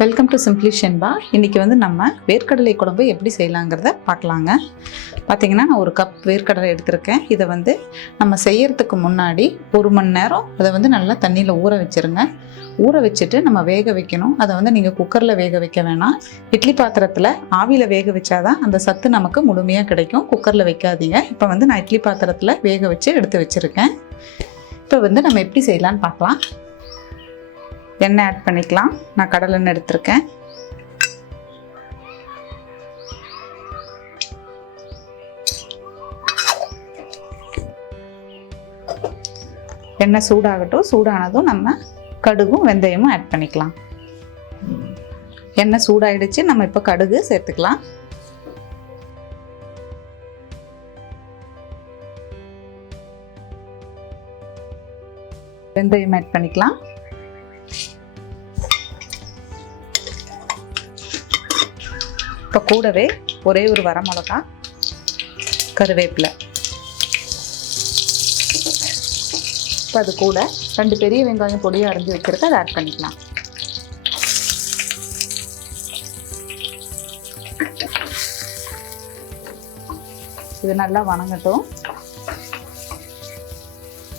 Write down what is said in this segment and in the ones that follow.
Welcome to simply Shenba. இன்றைக்கி நம்ம வேர்க்கடலை குழம்பு எப்படி செய்யலாங்கிறத பார்க்கலாங்க. பார்த்திங்கன்னா நான் ஒரு கப் வேர்க்கடலை எடுத்திருக்கேன். இதை நம்ம செய்யறதுக்கு முன்னாடி 1 மணி நேரம் அதை நல்லா தண்ணியில் ஊற வச்சுருங்க. ஊற வச்சுட்டு நம்ம வேக வைக்கணும். அதை நீங்கள் குக்கரில் வேக வைக்க வேணாம். இட்லி பாத்திரத்தில் ஆவியில் வேக வச்சாதான் அந்த சத்து நமக்கு முழுமையாக கிடைக்கும். குக்கரில் வைக்காதீங்க. இப்போ நான் இட்லி பாத்திரத்தில் வேக வச்சு எடுத்து வச்சுருக்கேன். இப்போ நம்ம எப்படி செய்யலான்னு பார்க்கலாம். எண்ணெய் ஆட் பண்ணிக்கலாம். நான் கடலை எண்ணெய் எடுத்திருக்கேன். எண்ணெய் சூடாகட்டும். சூடானதும் நம்ம கடுகும் வெந்தயமும் ஆட் பண்ணிக்கலாம். எண்ணெய் சூடாயிடுச்சு. நம்ம இப்போ கடுகு சேர்த்துக்கலாம். வெந்தயம் ஆட் பண்ணிக்கலாம். இப்போ கூடவே ஒரே ஒரு வரமிளகா, கருவேப்பிலை. இப்போ அது கூட 2 பெரிய வெங்காயம் பொடியாக அரைஞ்சி வச்சுருக்கு. அதை ஆட் பண்ணிக்கலாம். இது நல்லா வணங்கட்டும்.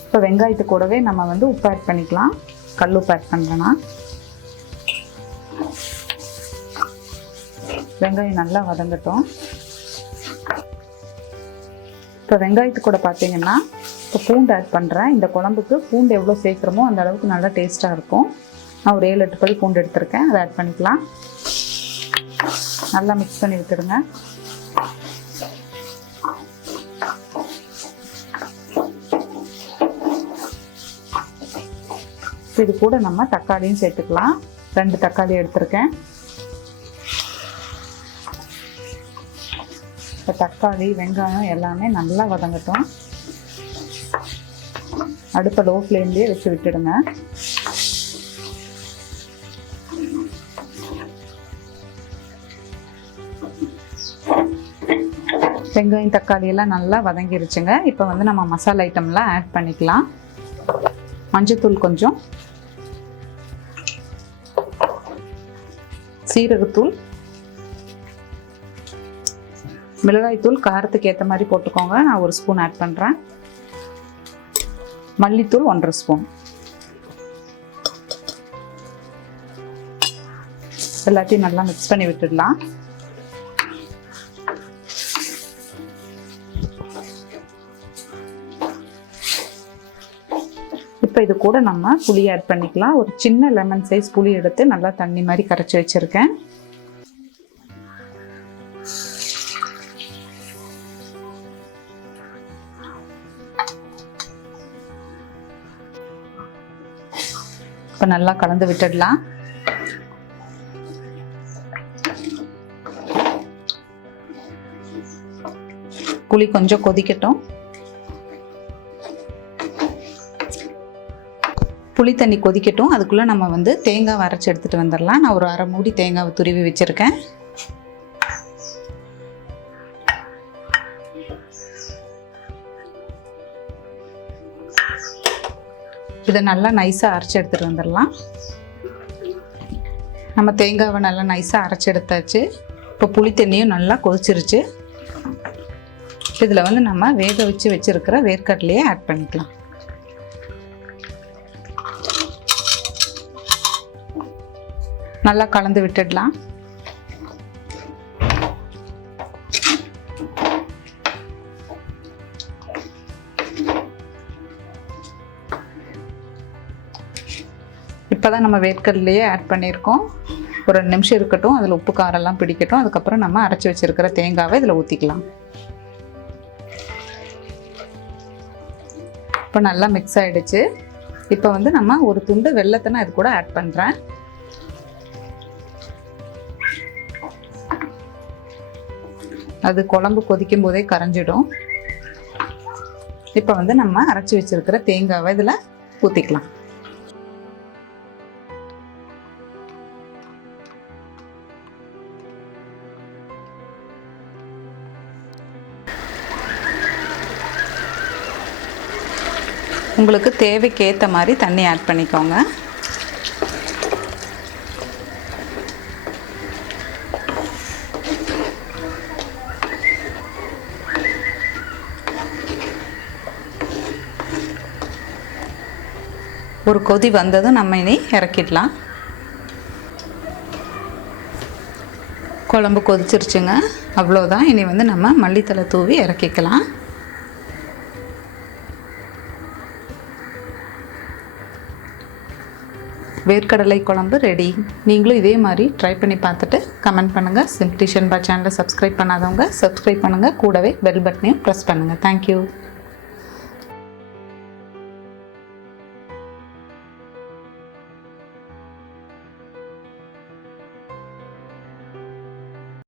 இப்போ வெங்காயத்து கூடவே நம்ம உப்பு ஆட் பண்ணிக்கலாம். கல் உப்பு ஆட் பண்ணுறேன்னா. வெங்காயம் நல்லா வதங்கட்டும். இப்போ வெங்காயத்து கூட பார்த்தீங்கன்னா இப்போ பூண்டு ஆட் பண்ணுறேன். இந்த குழம்புக்கு பூண்டு எவ்வளோ சேர்க்குறோமோ அந்த அளவுக்கு நல்லா டேஸ்ட்டாக இருக்கும். நான் ஒரு 7-8 பல் பூண்டு எடுத்திருக்கேன். அதை ஆட் பண்ணிக்கலாம். நல்லா மிக்ஸ் பண்ணி விட்டுடுங்க. இது கூட நம்ம தக்காளியும் சேர்த்துக்கலாம். 2 தக்காளி எடுத்திருக்கேன். இப்போ தக்காளி வெங்காயம் எல்லாமே நல்லா வதங்கட்டும். அடுப்பை லோ ஃப்ளேம்லேயே வச்சு விட்டுடுங்க. வெங்காயம் தக்காளி எல்லாம் நல்லா வதங்கிருச்சுங்க. இப்போ நம்ம மசாலா ஐட்டம்லாம் ஆட் பண்ணிக்கலாம். மஞ்சத்தூள் கொஞ்சம், சீரகத்தூள், மிளகாய்த்தூள் காரத்துக்கு ஏற்ற மாதிரி போட்டுக்கோங்க. நான் 1 ஸ்பூன் ஆட் பண்ணுறேன். மல்லித்தூள் 1.5 ஸ்பூன். எல்லாத்தையும் நல்லா மிக்ஸ் பண்ணி விட்டுடலாம். இப்போ இது கூட நம்ம புளி ஆட் பண்ணிக்கலாம். ஒரு சின்ன லெமன் சைஸ் புளி எடுத்து நல்லா தண்ணி மாதிரி கரைச்சி வச்சுருக்கேன். இப்போ நல்லா கலந்து விட்டுடலாம். புளி கொஞ்சம் கொதிக்கட்டும். புளி தண்ணி கொதிக்கட்டும். அதுக்குள்ளே நம்ம தேங்காய் அரைச்சி எடுத்துகிட்டு வந்துடலாம். நான் ஒரு 1/2 மூடி தேங்காவை துருவி வச்சுருக்கேன். இதை நல்லா நைஸாக அரைச்சி எடுத்துகிட்டு வந்துடலாம். நம்ம தேங்காவை நல்லா நைஸாக அரைச்சி எடுத்தாச்சு. இப்போ புளி தண்ணியும் நல்லா கொதிச்சிருச்சு. இதில் நம்ம வேக வச்சு வச்சுருக்கிற வேர்க்கடலையே ஆட் பண்ணிக்கலாம். நல்லா கலந்து விட்டுடலாம். இப்போ தான் நம்ம வேர்க்கடலையே ஆட் பண்ணியிருக்கோம். ஒரு 2 நிமிஷம் இருக்கட்டும். அதில் உப்பு காரெல்லாம் பிடிக்கட்டும். அதுக்கப்புறம் நம்ம அரைச்சி வச்சுருக்கிற தேங்காவை இதில் ஊற்றிக்கலாம். இப்போ நல்லா மிக்ஸ் ஆகிடுச்சு. இப்போ நம்ம ஒரு துண்டு வெல்லத்தை நான் இது கூட ஆட் பண்ணுறேன். அது குழம்பு கொதிக்கும் போதே கரைஞ்சிடும். இப்போ நம்ம அரைச்சி வச்சுருக்கிற தேங்காவை இதில் ஊற்றிக்கலாம். உங்களுக்கு தேவைக்கு ஏற்ற மாதிரி தண்ணி ஆட் பண்ணிக்கோங்க. ஒரு கொதி வந்ததும் நம்ம இனி இறக்கிடலாம். குழம்பு கொதிச்சிருச்சுங்க, அவ்வளோதான். இனி வந்து நம்ம மல்லித்தலை தூவி இறக்கிக்கலாம். வேர்க்கடலை குழம்பு ரெடி. நீங்களும் இதே மாதிரி ட்ரை பண்ணி பார்த்துட்டு கமெண்ட் பண்ணுங்கள். சிம்பிளி ஷென்பா சேனலை சப்ஸ்கிரைப் பண்ணாதவங்க சப்ஸ்கிரைப் பண்ணுங்கள். கூடவே பெல் பட்டனையும் ப்ரெஸ் பண்ணுங்கள். தேங்க்யூ.